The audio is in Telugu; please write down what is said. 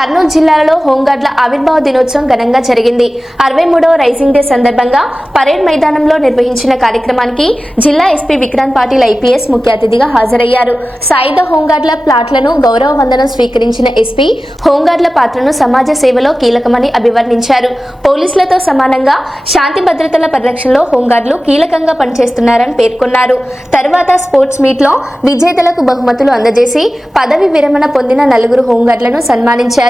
కర్నూలు జిల్లాలో హోంగార్డుల ఆవిర్భావ దినోత్సవం ఘనంగా జరిగింది. 63వ రైజింగ్ డే సందర్భంగా పరేడ్ మైదానంలో నిర్వహించిన కార్యక్రమానికి జిల్లా ఎస్పీ విక్రాంత్ పాటిల్ ఐపీఎస్ ముఖ్య అతిథిగా హాజరయ్యారు. సాయుధ హోంగార్డుల ప్లాట్లను గౌరవ వందనం స్వీకరించిన ఎస్పీ హోంగార్డుల పాత్రను సమాజ సేవలో కీలకమని అభివర్ణించారు. పోలీసులతో సమానంగా శాంతి భద్రతల పరిరక్షణలో హోంగార్డులు కీలకంగా పనిచేస్తున్నారని పేర్కొన్నారు. తర్వాత స్పోర్ట్స్ మీట్ లో విజేతలకు బహుమతులు అందజేసి పదవి విరమణ పొందిన 4 హోంగార్డులను సన్మానించారు.